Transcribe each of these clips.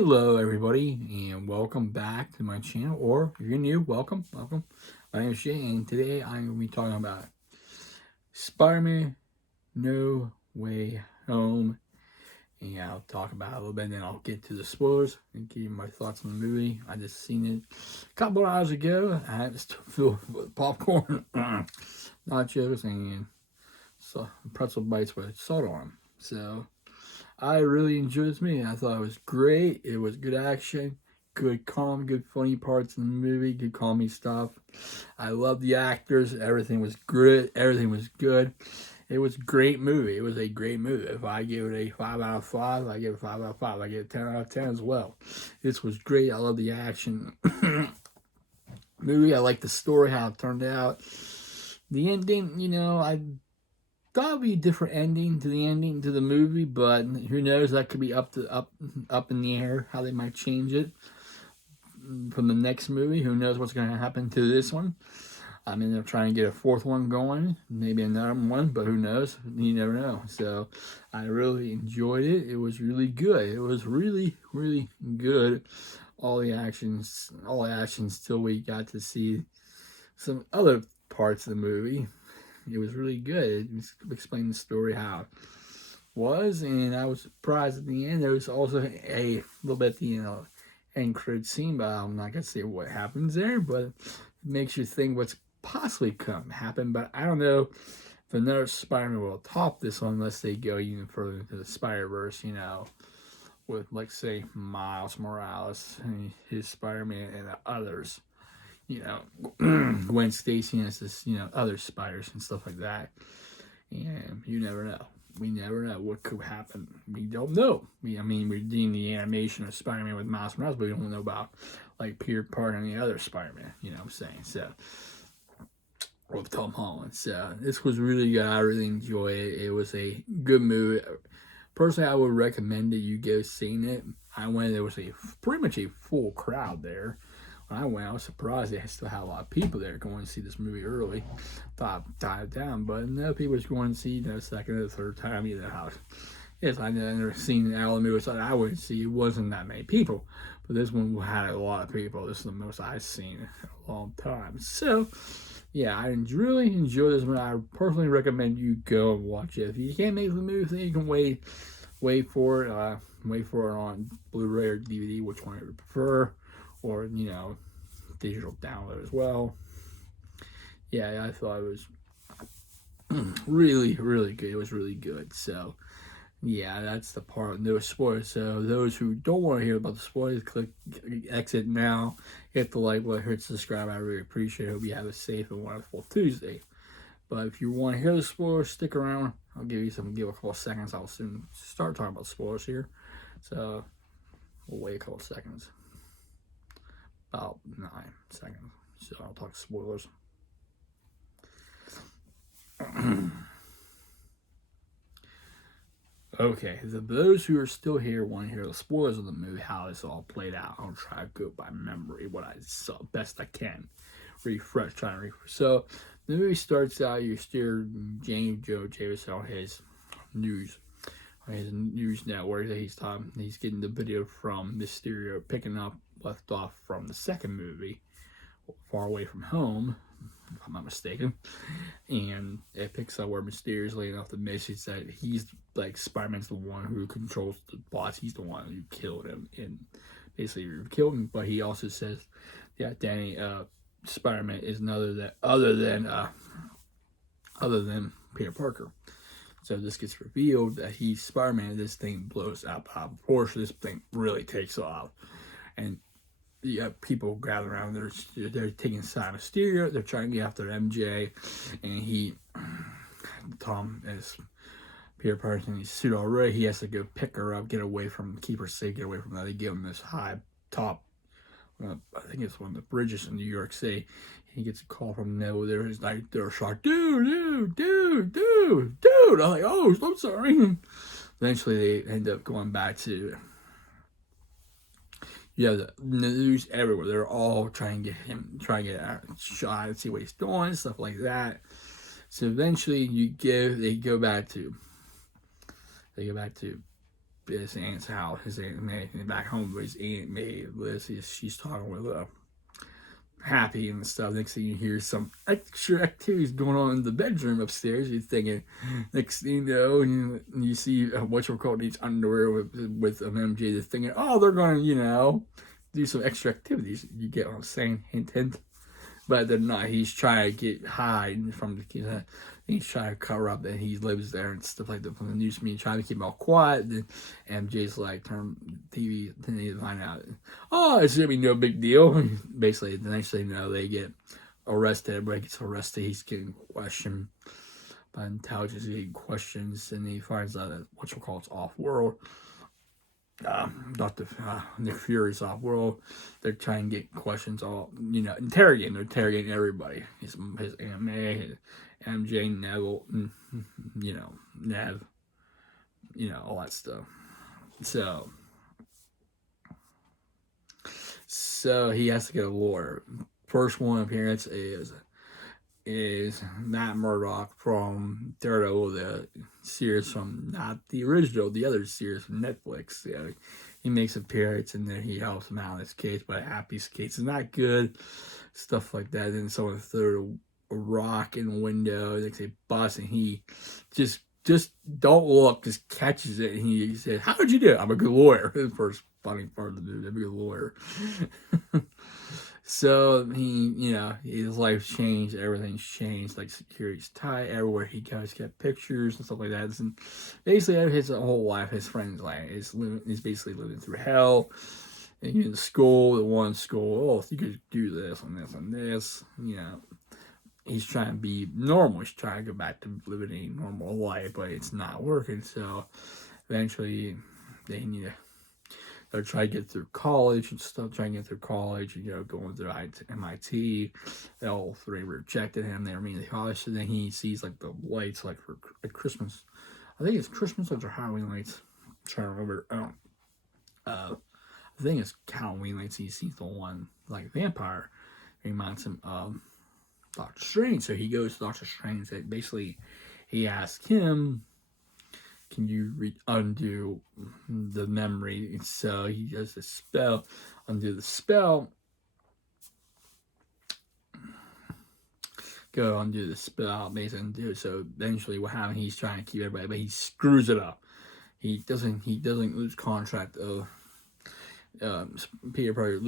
Hello, everybody, and welcome back to my channel. Or if you're new, welcome. My name is Jay, and today I'm going to be talking about Spider-Man No Way Home. And I'll talk about it a little bit, and then I'll get to the spoilers and give you my thoughts on the movie. I just seen it a couple of hours ago. I had to fill with popcorn, nachos, and pretzel bites with salt on them. So I really enjoyed this movie. I thought it was great. It was good action, good calm, good funny parts in the movie, good calming stuff. I love the actors. Everything was good. Everything was good. It was a great movie. It was a great movie. If I give it a 5 out of 5, I give it 5 out of 5. I give it 10 out of 10 as well. This was great. I love the action. Movie. I like the story, how it turned out. The ending, I thought it'd be a different ending to the movie, but who knows? That could be up in the air how they might change it from the next movie. Who knows what's going to happen to this one? I mean, they're trying to get a fourth one going, maybe another one, but who knows? You never know. So I really enjoyed it. It was really good. It was really, really good. All the actions till we got to see some other parts of the movie. It was really good. It explained the story how it was, and I was surprised at the end. There was also a little bit at the end credit scene, but I'm not gonna say what happens there. But it makes you think what's possibly happen. But I don't know if another Spider-Man will top this unless they go even further into the Spider-Verse. With like say Miles Morales and his Spider-Man and the others. Gwen Stacy has this, other spiders and stuff like that. And you never know. We never know what could happen. We don't know. We're doing the animation of Spider-Man with Miles Morales, but we don't know about, like, Peter Parker and the other Spider-Man. You know what I'm saying? So, with Tom Holland. So, this was really good. I really enjoyed it. It was a good movie. Personally, I would recommend that you go seeing it. I went, there was pretty much a full crowd there. When I went, I was surprised they still had a lot of people there going to see this movie early. Thought I'd dive down, but no people was going to see second or third time. Yes, I never seen Alan movie, so I wouldn't see. It wasn't that many people, but this one had a lot of people. This is the most I've seen in a long time. So, yeah, I really enjoyed this movie. I personally recommend you go and watch it. If you can't make the movie, then you can wait for it. Wait for it on Blu-ray or DVD, which one you would prefer. Or, digital download as well. Yeah, I thought it was really, really good. It was really good. So, yeah, that's the part of no spoilers. So, those who don't want to hear about the spoilers, click exit now. Hit the like button, hit subscribe. I really appreciate it. Hope you have a safe and wonderful Tuesday. But if you want to hear the spoilers, stick around. I'll give a couple of seconds. I'll soon start talking about spoilers here. So, we'll wait a couple of seconds. About 9 seconds. So I'll talk spoilers. Okay, so those who are still here want to hear the spoilers of the movie, how this all played out. I'll try to go by memory, what I saw best I can. Trying to refresh. So the movie starts out, you steer James Joe Davis on his news network that he's getting the video from Mysterio, picking up left off from the second movie, Far Away From Home, if I'm not mistaken, and it picks up where Mysterio's laying off the message that he's like Spider-Man's the one who controls the boss. He's the one who killed him, and basically killed him. But he also says, yeah, Danny, Spider-Man is other than Peter Parker. So this gets revealed that he's Spider-Man. This thing blows out of proportion. This thing really takes off, and you have people gathering around. They're taking side of Mysterio. They're trying to get after MJ, and Tom is Peter Parker in his suit already. He has to go pick her up, keep her safe, get away from that. They give him this high top. I think it's one of the bridges in New York City. He gets a call from Neville. They're shocked. Dude. I'm like, oh, I'm sorry. Eventually, they end up going back to. Yeah, the news everywhere. They're all trying to get a shot and see what he's doing, stuff like that. So eventually, they go back to his aunt's house, his Aunt May, and back home with his Aunt May, Liz, she's talking with Happy and stuff. Next thing you hear some extra activities going on in the bedroom upstairs. You're thinking, next thing you see what you'll call these underwear with MJ. They're thinking, oh, they're going to, do some extra activities. You get what I'm saying? Hint, hint. But they're not. He's trying to get hide from the kids. He's trying to cover up that he lives there and stuff like that from the news media, trying to keep it all quiet. Then MJ's like, turn TV, then they find out, oh, it's going to be no big deal. Basically, the next thing you know, they get arrested. Everybody gets arrested. He's getting questioned by intelligence. He's getting questions, and he finds out that it's off-world. Dr. Nick Fury's off-world. They're trying to get questions all, interrogating. They're interrogating everybody. His Aunt May, his MJ, Neville, Nev, all that stuff. So he has to get a lawyer. First one appearance is Matt Murdock from Daredevil, the series from not the original, the other series from Netflix. Yeah, he makes an appearance and then he helps him out in his case, but Happy's case is not good. Stuff like that. Then someone threw a rock in the window. They say bust, and he just don't look, just catches it, and he said, "How did you do it?" I'm a good lawyer. The first funny part of the movie, I'm a good lawyer. So he, his life changed. Everything's changed. Like security's tight everywhere he goes. Get pictures and stuff like that. And basically, his whole life, his friend's life is basically living through hell. And in school, the one school, oh, you could do this and this and this. He's trying to be normal. He's trying to go back to living a normal life, but it's not working. So eventually, they're trying to get through college and stuff, going through MIT. All three rejected him. They were immediately college. So then he sees like the lights like for Christmas. I think it's Christmas lights or Halloween lights. I'm trying to remember. I think it's Halloween lights. He sees the one like vampire. It reminds him of Doctor Strange. So he goes to Doctor Strange. And basically, he asks him, can you undo the memory? And so he does the spell, undo the spell. Go undo the spell, basically undo it. So eventually what happened, he's trying to keep everybody, but he screws it up. He doesn't lose contract of Peter Parker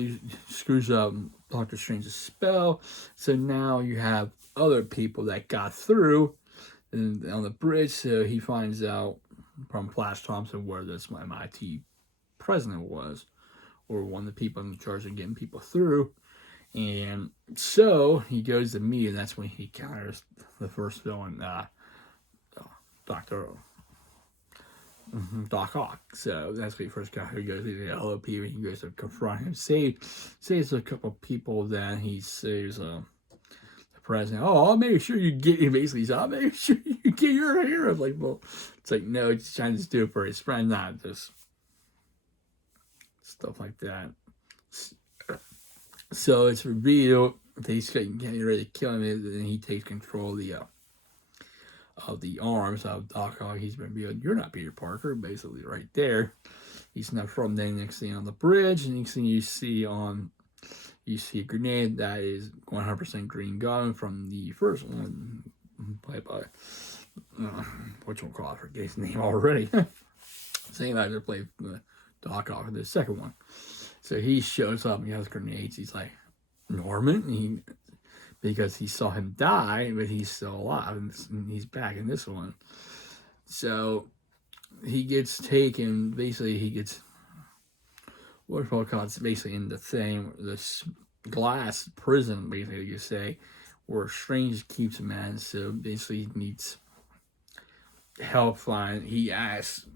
screws up Doctor Strange's spell. So now you have other people that got through on the bridge. So he finds out from Flash Thompson where this MIT president was, or one of the people in charge of getting people through. And so he goes to meet, and that's when he encounters the first villain, Doc Ock. So that's when he first got. He goes to the LOP, and he goes to confront him. Saves a couple of people. Then he saves the president. Oh, I'll make sure you get. Basically, I'll make sure you get your hero. Like, well, it's like no, he's trying to just do it for his friend, not just stuff like that. So it's revealed that he's getting ready to kill him, and he takes control of the arms of Doc Ock. He's been revealed, you're not Peter Parker, basically right there. He's not from there. Next thing on the bridge, and next thing you see a grenade that is 100% Green Goblin from the first one, played by I forget his name already. Same actor played Doc Ock, the second one. So he shows up and he has grenades. He's like, Norman? Because he saw him die, but he's still alive. And he's back in this one. So he gets taken. Basically, he gets, it's basically in the thing, this glass prison, basically, you say, where Strange keeps him in. So basically, he needs help flying. He asks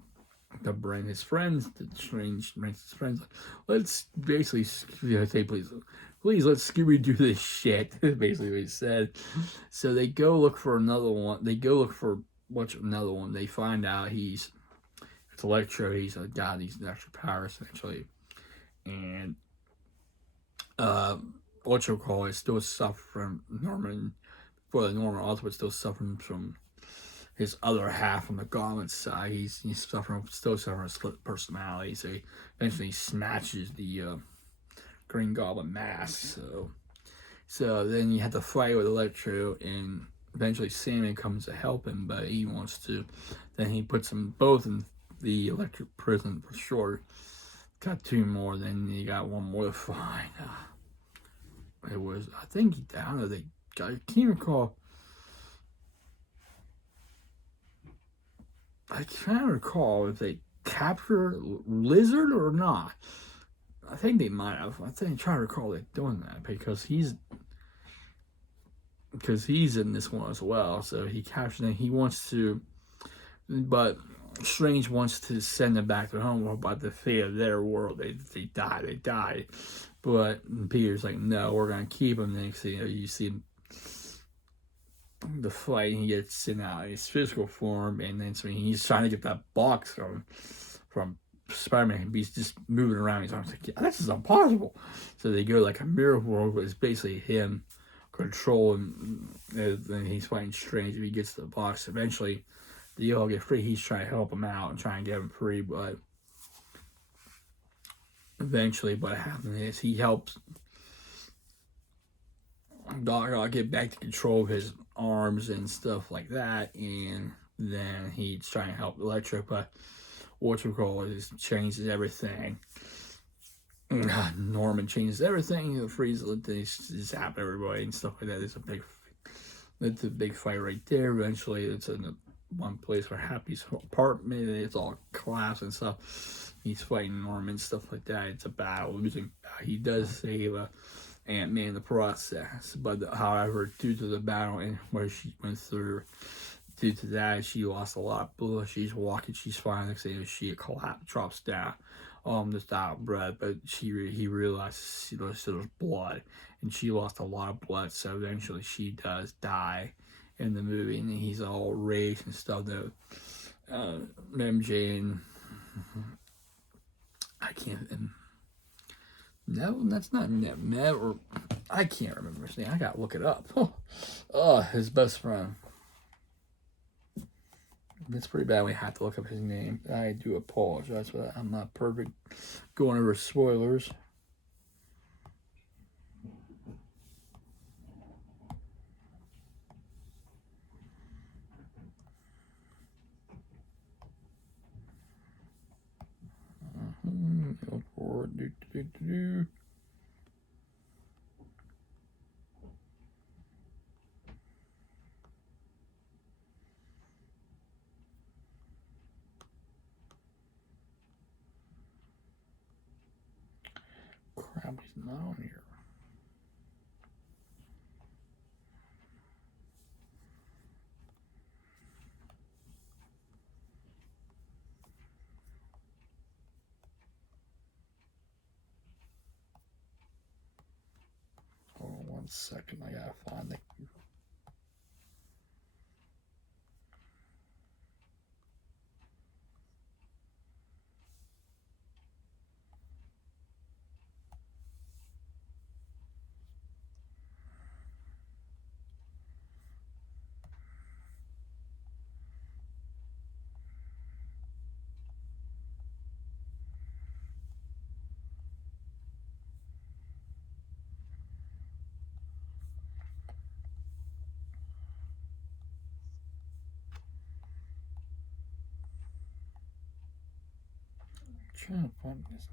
to bring his friends. Strange brings his friends. Let's basically say, please, let's Scooby-Doo this shit. Basically what he said. So they go look for another one. They go look for another one. They find out it's Electro. He's a god. He's extra power, essentially. And is still suffering from Norman. For the Norman Osborn, still suffering from his other half on the Gauntlet side. He's still suffering a split personality. So he eventually smashes the Green Goblin mask. So then you have to fight with Electro, and eventually Sandman comes to help him, but he wants to. Then he puts them both in the electric prison for sure. Got 2 more, then you got 1 more to find. It was, I think, I don't know, I can't recall. I can't recall if they captured Lizard or not. I think they might have. I try to recall they doing that because he's in this one as well. So he captured him. He wants to, but Strange wants to send them back to home, but the fate of their world, they die. But Peter's like, no, we're gonna keep him. Next thing you see the fight, he gets sent out in his physical form, and then so he's trying to get that box from Spider-Man. He's just moving around. He's like, yeah, this is impossible. So they go like a mirror world, but it's basically him controlling. Then he's fighting Strange. If he gets the box, eventually they all get free. He's trying to help him out and try and get him free, but eventually what happens is he helps Doc Ock get back to control of his arms and stuff like that, and then he's trying to help Electro, but changes everything. Norman changes everything. Freeze zap everybody and stuff like that. It's a big fight right there. Eventually, it's in one place where Happy's apartment. It's all collapsed and stuff. He's fighting Norman and stuff like that. It's a battle. He does save Ant-Man in the process, but however, due to the battle and where she went through, due to that, she lost a lot of blood. She's walking, she's fine. Next thing she drops down, just out of breath. But he realizes there's blood, and she lost a lot of blood. So eventually, she does die in the movie, and he's all raged and stuff. Though MJ and I can't. No, that's not Ned, or I can't remember his name. I gotta look it up. His best friend. It's pretty bad. We have to look up his name. I do apologize for that. I'm not perfect going over spoilers. Crap, he's not on here. Hold on 1 second. I gotta find it. Trying to find this.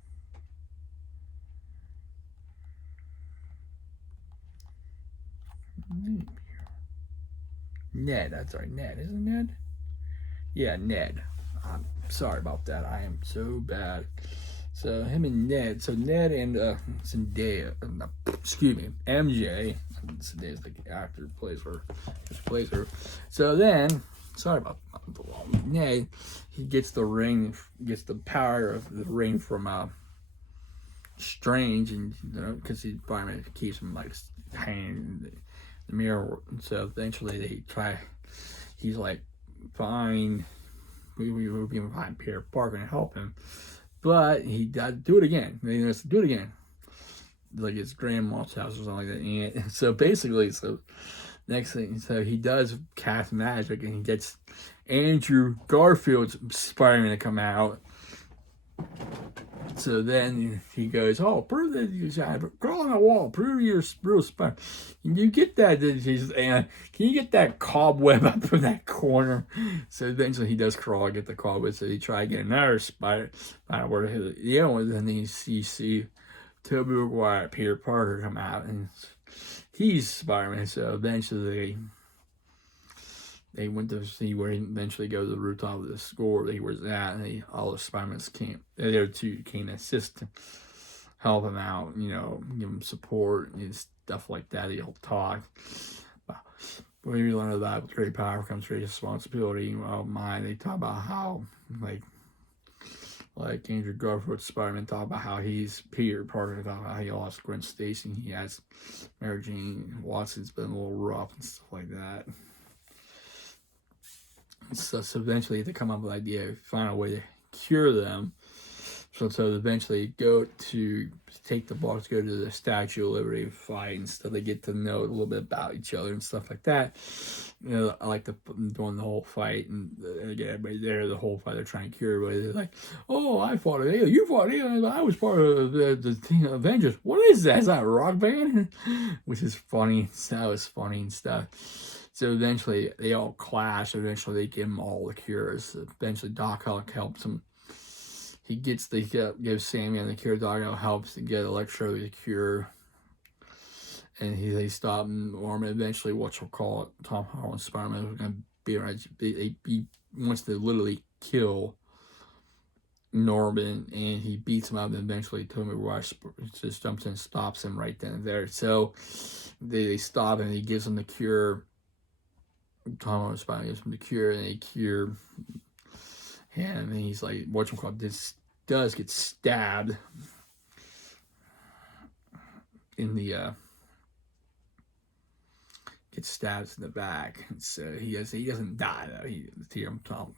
Ned, that's right, Ned, isn't Ned? Yeah, Ned. I'm sorry about that. I am so bad. So him and Ned. So Ned and Zendaya. Excuse me, MJ. Zendaya's the actor who plays her. So then, sorry about the long. Ned, he gets the ring, gets the power of the ring from Strange, and because he probably keeps him like hanging in the mirror. So eventually they try. He's like, fine. We will be behind Peter Parker and help him, but he does do it again. He has to do it again, like his grandma's house or something like that. And so basically, Next thing, so he does cast magic, and he gets Andrew Garfield's Spider-Man to come out. So then he goes, "Oh, prove that you crawl on the wall. Prove you're real Spider. Can you get that? Can you get that cobweb up from that corner?" So eventually he does crawl and get the cobweb. So he try to get another spider. Then you see Tobey Maguire, Peter Parker come out, and he's Spider-Man. So eventually they went to see where he eventually go to the rooftop of the school where he was at, and all the Spider-Mans came. The other two came to assist him, help him out, give him support and stuff like that. He'll talk. When you learn that with great power comes great responsibility. They talk about how like Andrew Garfield's Spider-Man talk about how he's Peter Parker, talk about how he lost Gwen Stacy. He has Mary Jane Watson's been a little rough and stuff like that. So eventually they come up with an idea, find a way to cure them. So eventually go to take the box, go to the Statue of Liberty, fight and stuff. They get to know a little bit about each other and stuff like that. I like doing the whole fight, and get everybody there. The whole fight, they're trying to cure everybody. They're like, "Oh, I fought it. You fought it. I was part of the team of Avengers. What is that? Is that a rock band?" Which is funny. That was funny and stuff. So eventually they all clash. Eventually they give them all the cures. Eventually Doc Ock helps them. He gives Sammy and the cure. Doc Ock helps to get Electro the cure. And they stop Norman. Eventually, Tom Holland's Spider-Man is going to be right. He wants to literally kill Norman, and he beats him up. And eventually, Tobey Maguire just jumps in and stops him right then and there. So they stop, and he gives him the cure. Tom Holland's Spider-Man gives him the cure, and they cure him. And he's like, this does get stabbed in the gets stabbed in the back. So he doesn't die though. Tom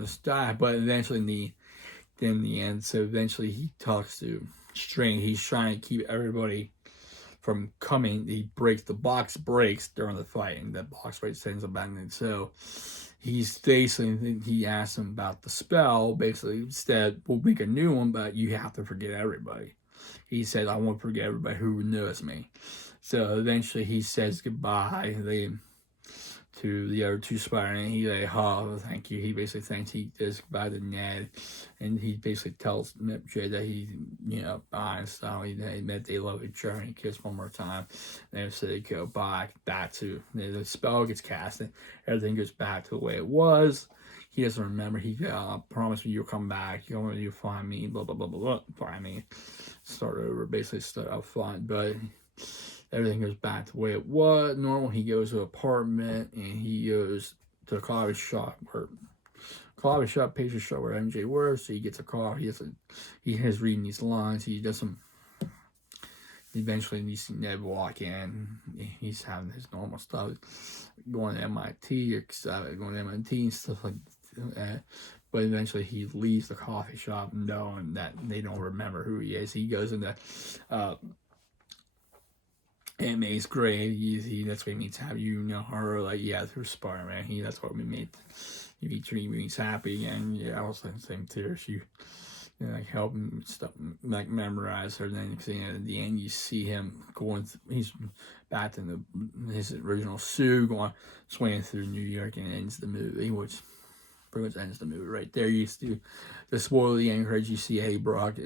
just die. But eventually in the end, so eventually he talks to Strange. He's trying to keep everybody from coming. The box breaks during the fight, and the box breaks, sends him back. And so he asks him about the spell. Basically, instead, we'll make a new one, but you have to forget everybody. He said, "I won't forget everybody who knows me." So eventually he says goodbye to the other two Spider-Man. He's like, "Oh, thank you." He basically thanks. He says goodbye to Ned, and he basically tells MJ that he, bye and stuff. He met they love each other, and he kiss one more time. And so they go back to the spell gets cast, and everything goes back to the way it was. He doesn't remember. He promised me you'll come back. You'll find me. Blah blah blah blah blah. Find me. Start over. Basically start out fine, but everything goes back to the way it was normal. He goes to an apartment, and he goes to a coffee shop pastry shop where MJ works. So he gets a call. He has reading these lines. He does some. Eventually, you see Ned walk in. He's having his normal stuff, going to MIT and stuff like that. But eventually, he leaves the coffee shop knowing that they don't remember who he is. He goes into Aunt May's grave. That's what he meets. Have you know her? Like, yeah, through Spider-Man. That's what we meet. He meets Happy, and I was the same too. She help him stuff, memorize her. Then at the end, you see him going. He's back in his original suit, swinging through New York, and ends the movie, which pretty much ends the movie right there. You see the spoil the end. You see Eddie Brock.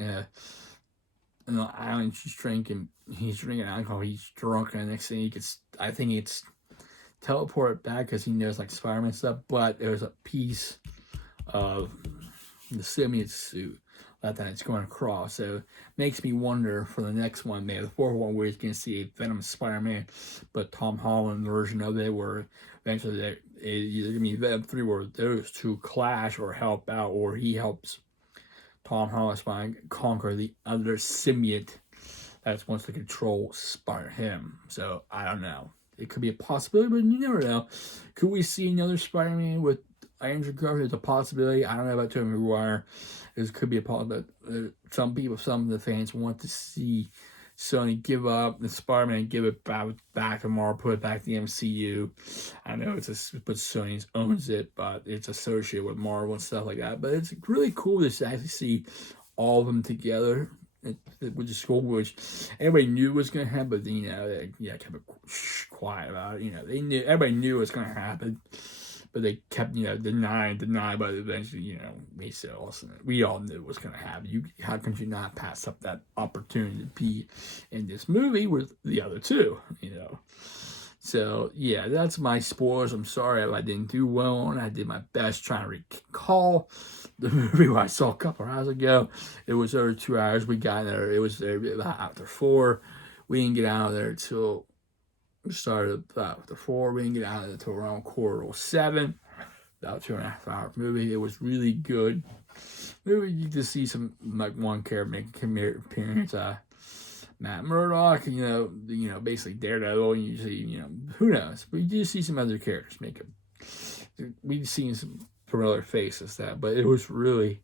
On the island, he's drinking alcohol. He's drunk, and the next thing I think it's teleported back because he knows like Spider-Man stuff. But there's a piece of the symbiote suit that it's going across. So it makes me wonder for the next one, maybe the fourth one, where he's going to see a Venom Spider-Man, but Tom Holland version of it, where eventually it's either going to be Venom 3 where those two clash or help out, or he helps Tom Holland conquer the other symbiote that wants to control him. So I don't know. It could be a possibility, but you never know. Could we see another Spider-Man with Andrew Garfield? It's a possibility. I don't know about Tobey Maguire. It could be a possibility. Some of the fans want to see Sony give up the Spider-Man, give it back to Marvel, put it back to the MCU. I know but Sony owns it, but it's associated with Marvel and stuff like that. But it's really cool to actually see all of them together, which is cool, which everybody knew was going to happen, but you know, they kept it quiet about it. You know, everybody knew it was going to happen, but they kept, you know, denying, but eventually, you know, we all knew it was going to happen. How could you not pass up that opportunity to be in this movie with the other two, you know? So, yeah, that's my spoilers. I'm sorry if I didn't do well on it. I did my best trying to recall the movie I saw a couple hours ago. It was over 2 hours. We got there. It was there about after 4. We didn't get out of there until we started about after 4. We didn't get out of there until around 7:15. About 2.5 hour movie. It was really good. Maybe you just see some, like, one character make a appearance. Matt Murdock, you know, basically Daredevil, and you see, you know, who knows? But you do see some other characters make it. We've seen some familiar faces but it was really,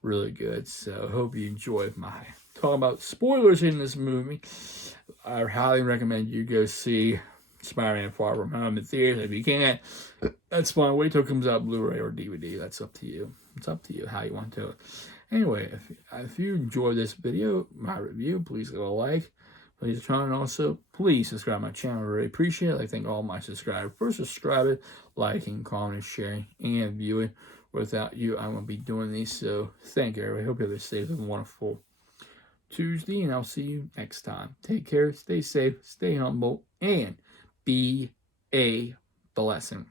really good. So I hope you enjoyed my talking about spoilers in this movie. I highly recommend you go see Spider-Man Far From Home in theaters. If you can't, that's fine. Wait till it comes out Blu-ray or DVD. That's up to you. It's up to you how you want to do it. Anyway, if you enjoyed this video, my review, please leave a like. Please try, and also please subscribe to my channel. I really appreciate it. I thank all my subscribers for subscribing, liking, commenting, sharing, and viewing. Without you, I won't be doing these. So thank you, everybody. I hope you have a safe and wonderful Tuesday, and I'll see you next time. Take care, stay safe, stay humble, and be a blessing.